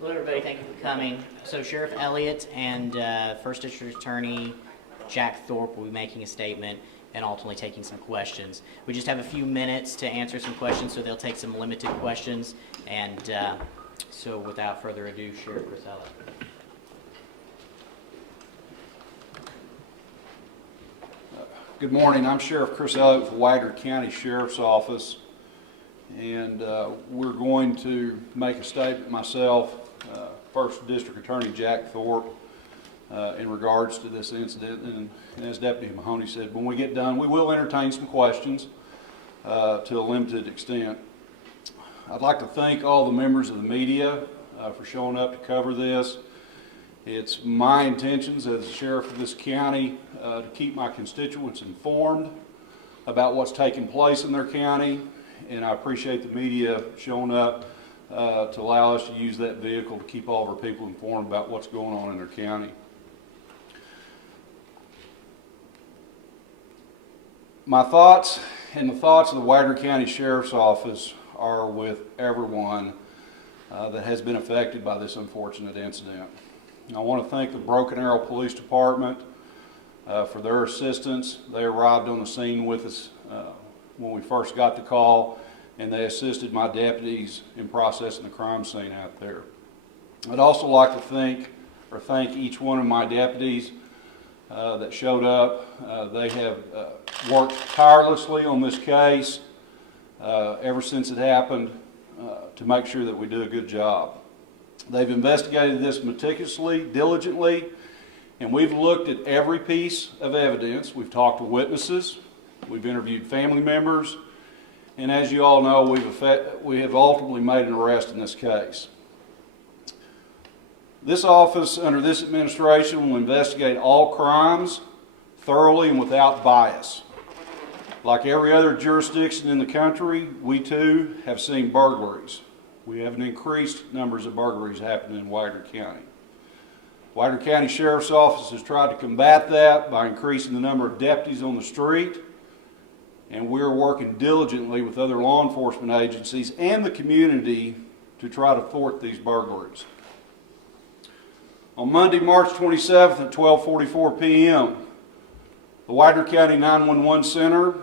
Hello, everybody. Thank you for coming. So, Sheriff Elliot and First District Attorney Jack Thorp will be making a statement and ultimately taking some questions. We just have a few minutes to answer some questions, so they'll take some limited questions. And so, without further ado, Sheriff Chris Elliott. Good morning. I'm Sheriff Chris Elliott with the Wagoner County Sheriff's Office, and we're going to make a statement myself, First District Attorney Jack Thorp, in regards to this incident. And as Deputy Mahoney said, when we get done, we will entertain some questions to a limited extent. I'd like to thank all the members of the media for showing up to cover this. It's my intentions as the sheriff of this county to keep my constituents informed about what's taking place in their county, and I appreciate the media showing up to allow us to use that vehicle to keep all of our people informed about what's going on in their county. My thoughts and the thoughts of the Wagoner County Sheriff's Office are with everyone that has been affected by this unfortunate incident. I want to thank the Broken Arrow Police Department for their assistance. They arrived on the scene with us when we first got the call, and they assisted my deputies in processing the crime scene out there. I'd also like to thank each one of my deputies that showed up. They have worked tirelessly on this case ever since it happened to make sure that we do a good job. They've investigated this meticulously, diligently, and we've looked at every piece of evidence. We've talked to witnesses, we've interviewed family members, and as you all know, we have ultimately made an arrest in this case. This office, under this administration, will investigate all crimes thoroughly and without bias. Like every other jurisdiction in the country, we too have seen burglaries. We have an increased numbers of burglaries happening in Wagoner County. Wagoner County Sheriff's Office has tried to combat that by increasing the number of deputies on the street, and we're working diligently with other law enforcement agencies and the community to try to thwart these burglaries. On Monday, March 27th at 12:44 p.m., the Wagoner County 911 Center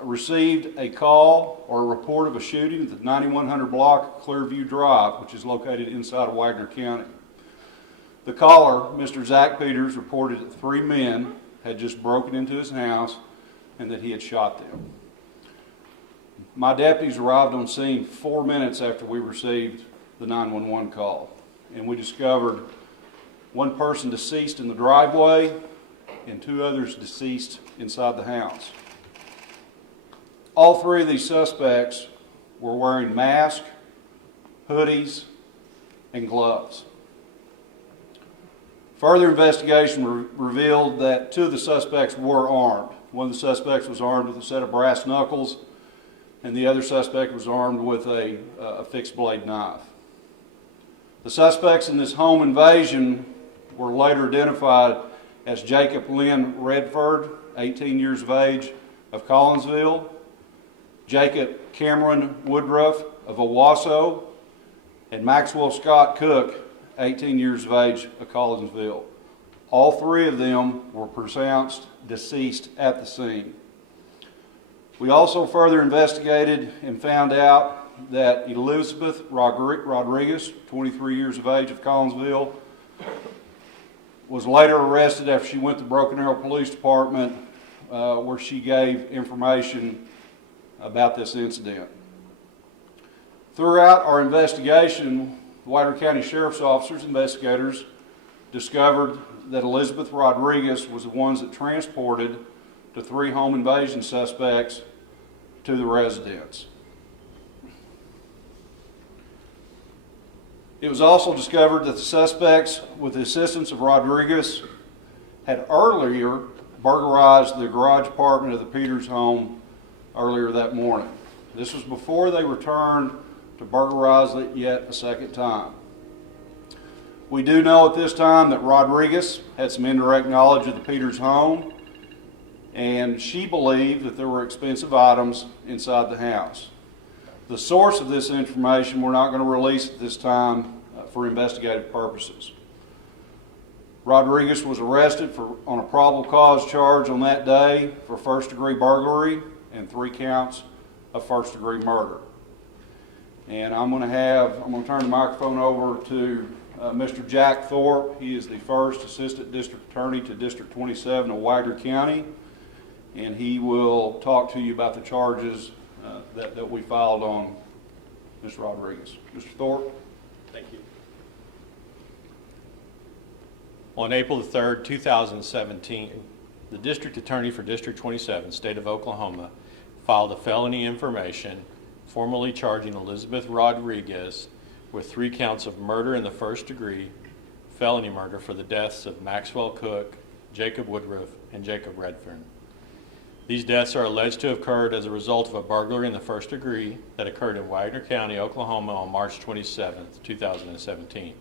received a call or a report of a shooting at the 9100 block Clearview Drive, which is located inside of Wagoner County. The caller, Mr. Zach Peters, reported that 3 men had just broken into his house and that he had shot them. My deputies arrived on scene 4 minutes after we received the 911 call, and we discovered one person deceased in the driveway and 2 others deceased inside the house. All 3 of these suspects were wearing masks, hoodies, and gloves. Further investigation revealed that 2 of the suspects were armed. One of the suspects was armed with a set of brass knuckles, and the other suspect was armed with a fixed blade knife. The suspects in this home invasion were later identified as Jacob Lynn Redford, 18 years of age, of Collinsville, Jacob Cameron Woodruff of Owasso, and Maxwell Scott Cook, 18 years of age, of Collinsville. All 3 of them were pronounced deceased at the scene. We also further investigated and found out that Elizabeth Rodriguez, 23 years of age, of Collinsville, was later arrested after she went to Broken Arrow Police Department where she gave information about this incident. Throughout our investigation, the Wagoner County Sheriff's officers, investigators, discovered that Elizabeth Rodriguez was the ones that transported the 3 home invasion suspects to the residence. It was also discovered that the suspects, with the assistance of Rodriguez, had earlier burglarized the garage apartment of the Peters home earlier that morning. This was before they returned to burglarize it yet a second time. We do know at this time that Rodriguez had some indirect knowledge of the Peters home, and she believed that there were expensive items inside the house. The source of this information we're not going to release at this time for investigative purposes. Rodriguez was arrested on a probable cause charge on that day for first-degree burglary and 3 counts of first-degree murder. And I'm going to turn the microphone over to Mr. Jack Thorp. He is the first Assistant District Attorney to District 27 of Wagoner County, and he will talk to you about the charges that we filed on Mr. Rodriguez. Mr. Thorp. Thank you. On April the 3rd, 2017, the District Attorney for District 27, State of Oklahoma, filed a felony information formally charging Elizabeth Rodriguez with 3 counts of murder in the first degree, felony murder for the deaths of Maxwell Cook, Jacob Woodruff, and Jacob Redfern. These deaths are alleged to have occurred as a result of a burglary in the first degree that occurred in Wagoner County, Oklahoma on March 27, 2017.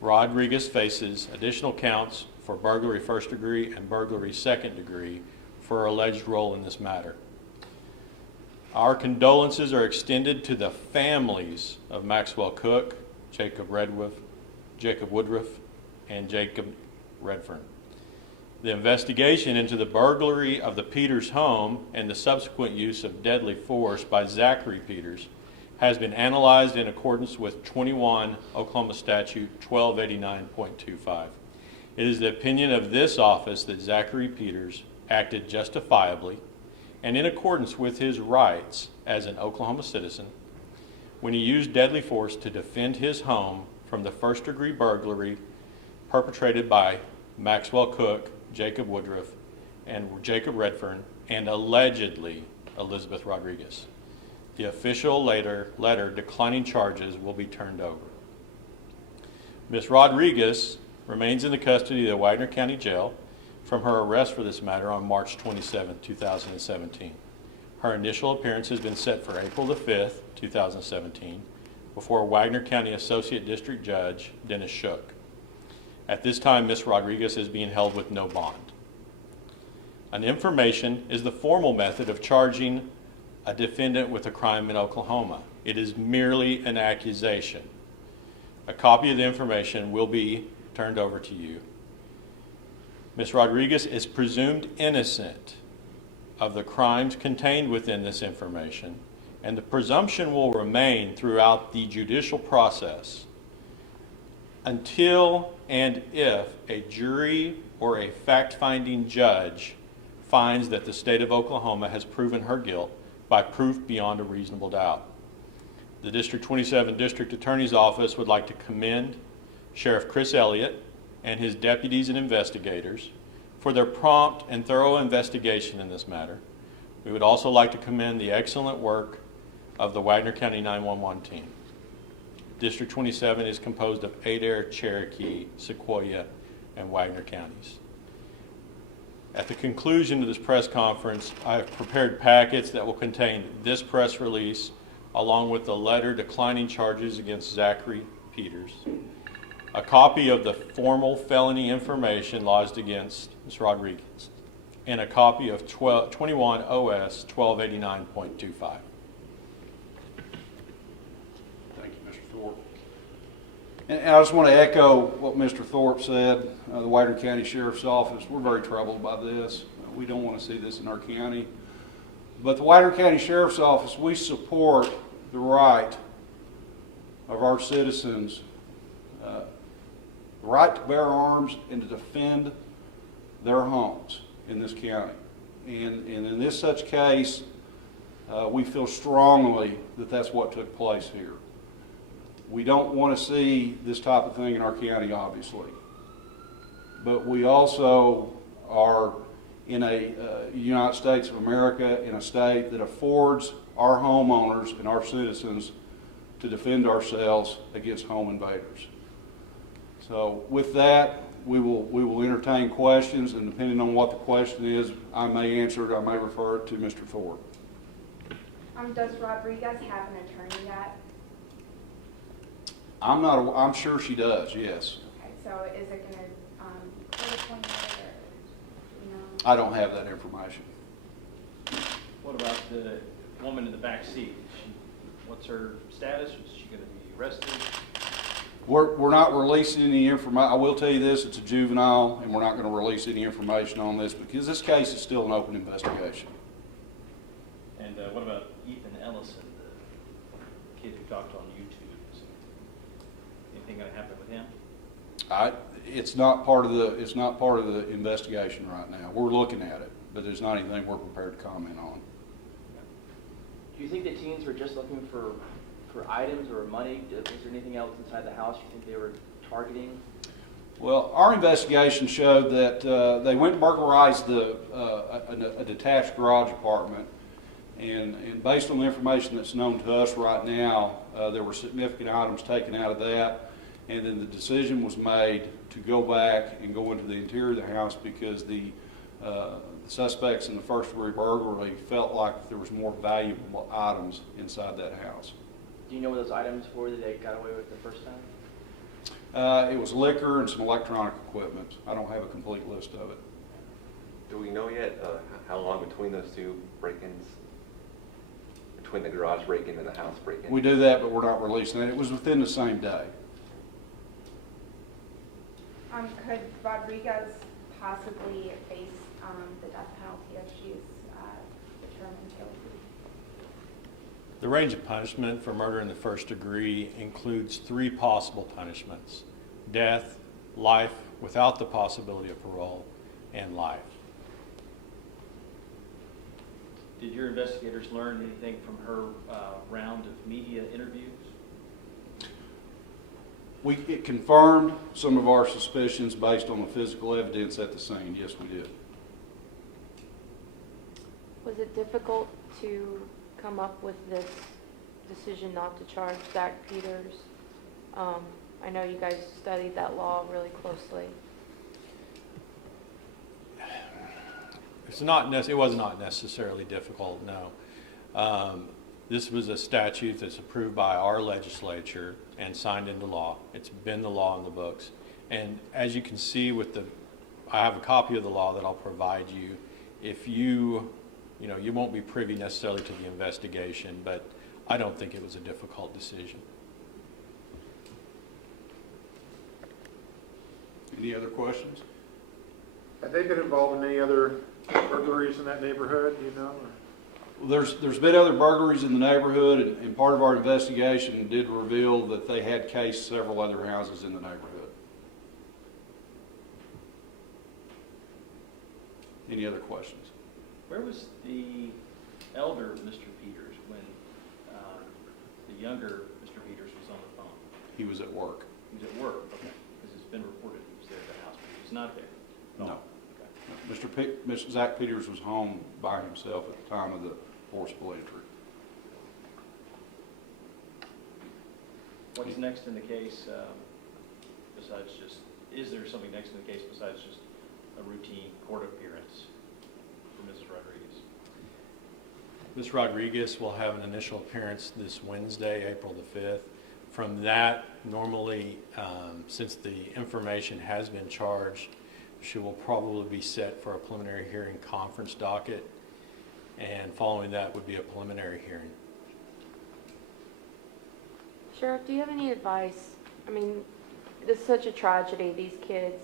Rodriguez faces additional counts for burglary first degree and burglary second degree for her alleged role in this matter. Our condolences are extended to the families of Maxwell Cook, Jacob Woodruff, and Jacob Redfern. The investigation into the burglary of the Peters home and the subsequent use of deadly force by Zachary Peters has been analyzed in accordance with 21 Oklahoma Statute 1289.25. It is the opinion of this office that Zachary Peters acted justifiably and in accordance with his rights as an Oklahoma citizen when he used deadly force to defend his home from the first-degree burglary perpetrated by Maxwell Cook, Jacob Woodruff, and Jacob Redfern, and allegedly Elizabeth Rodriguez. The official letter declining charges will be turned over. Ms. Rodriguez remains in the custody of the Wagoner County Jail from her arrest for this matter on March 27, 2017. Her initial appearance has been set for April the 5th, 2017, before Wagoner County Associate District Judge Dennis Shook. At this time, Ms. Rodriguez is being held with no bond. An information is the formal method of charging a defendant with a crime in Oklahoma. It is merely an accusation. A copy of the information will be turned over to you. Ms. Rodriguez is presumed innocent of the crimes contained within this information, and the presumption will remain throughout the judicial process until and if a jury or a fact-finding judge finds that the state of Oklahoma has proven her guilt by proof beyond a reasonable doubt. The District 27 District Attorney's Office would like to commend Sheriff Chris Elliot and his deputies and investigators for their prompt and thorough investigation in this matter. We would also like to commend the excellent work of the Wagoner County 911 team. District 27 is composed of Adair, Cherokee, Sequoia, and Wagoner counties. At the conclusion of this press conference, I have prepared packets that will contain this press release along with the letter declining charges against Zachary Peters, a copy of the formal felony information lodged against Ms. Rodriguez, and a copy of 21 OS 1289.25. And I just want to echo what Mr. Thorp said, the Wagoner County Sheriff's Office. We're very troubled by this. We don't want to see this in our county. But the Wagoner County Sheriff's Office, we support the right of our citizens, the right to bear arms and to defend their homes in this county. And in this such case, we feel strongly that that's what took place here. We don't want to see this type of thing in our county, obviously. But we also are in a United States of America, in a state that affords our homeowners and our citizens to defend ourselves against home invaders. So with that, we will entertain questions, and depending on what the question is, I may answer it, I may refer it to Mr. Thorpe. Does Rodriguez have an attorney yet? I'm sure she does, yes. Okay, so is it going to court appointed or, you know? I don't have that information. What about the woman in the back seat? What's her status? Is she going to be arrested? We're not releasing any information. I will tell you this, it's a juvenile, and we're not going to release any information on this because this case is still an open investigation. And what about Ethan Ellison, the kid who talked on YouTube? Is anything going to happen with him? It's not part of the investigation right now. We're looking at it, but there's not anything we're prepared to comment on. Do you think the teens were just looking for items or money? Was there anything else inside the house you think they were targeting? Well, our investigation showed that they went and burglarized a detached garage apartment, and based on the information that's known to us right now, there were significant items taken out of that, and then the decision was made to go back and go into the interior of the house because the suspects in the first-degree burglary felt like there was more valuable items inside that house. Do you know what those items were that they got away with the first time? It was liquor and some electronic equipment. I don't have a complete list of it. Do we know yet how long between those two break-ins? Between the garage break-in and the house break-in? We do that, but we're not releasing it. It was within the same day. Could Rodriguez possibly face the death penalty if she's determined guilty? The range of punishment for murder in the first degree includes 3 possible punishments: death, life without the possibility of parole, and life. Did your investigators learn anything from her round of media interviews? It confirmed some of our suspicions based on the physical evidence at the scene. Yes, we did. Was it difficult to come up with this decision not to charge Zach Peters? I know you guys studied that law really closely. It was not necessarily difficult, no. This was a statute that's approved by our legislature and signed into law. It's been the law in the books. And as you can see I have a copy of the law that I'll provide you. If you won't be privy necessarily to the investigation, but I don't think it was a difficult decision. Any other questions? Have they been involved in any other burglaries in that neighborhood, do you know? There's been other burglaries in the neighborhood, and part of our investigation did reveal that they had cased several other houses in the neighborhood. Any other questions? Where was the elder Mr. Peters when the younger Mr. Peters was on the phone? He was at work. He was at work, okay, because it's been reported he was there at the house, but he was not there. No. Okay. Mr. Zach Peters was home by himself at the time of the forcible entry. What's next in the case besides just, is there something next in the case besides just a routine court appearance for Mrs. Rodriguez? Ms. Rodriguez will have an initial appearance this Wednesday, April the 5th. From that, normally, since the information has been charged, she will probably be set for a preliminary hearing conference docket, and following that would be a preliminary hearing. Sheriff, do you have any advice? I mean, it's such a tragedy, these kids,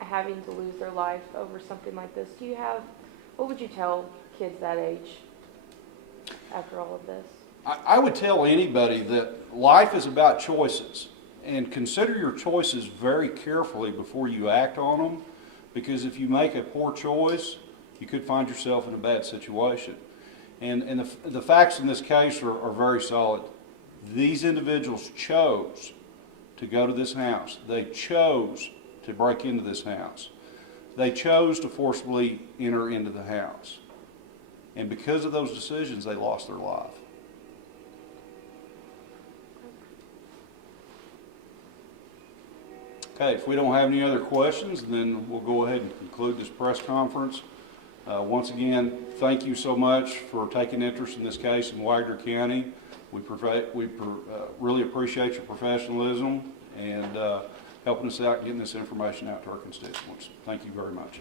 having to lose their life over something like this. What would you tell kids that age after all of this? I would tell anybody that life is about choices, and consider your choices very carefully before you act on them, because if you make a poor choice, you could find yourself in a bad situation. And the facts in this case are very solid. These individuals chose to go to this house. They chose to break into this house. They chose to forcibly enter into the house. And because of those decisions, they lost their life. Okay, if we don't have any other questions, then we'll go ahead and conclude this press conference. Once again, thank you so much for taking interest in this case in Wagoner County. We really appreciate your professionalism and helping us out getting this information out to our constituents. Thank you very much.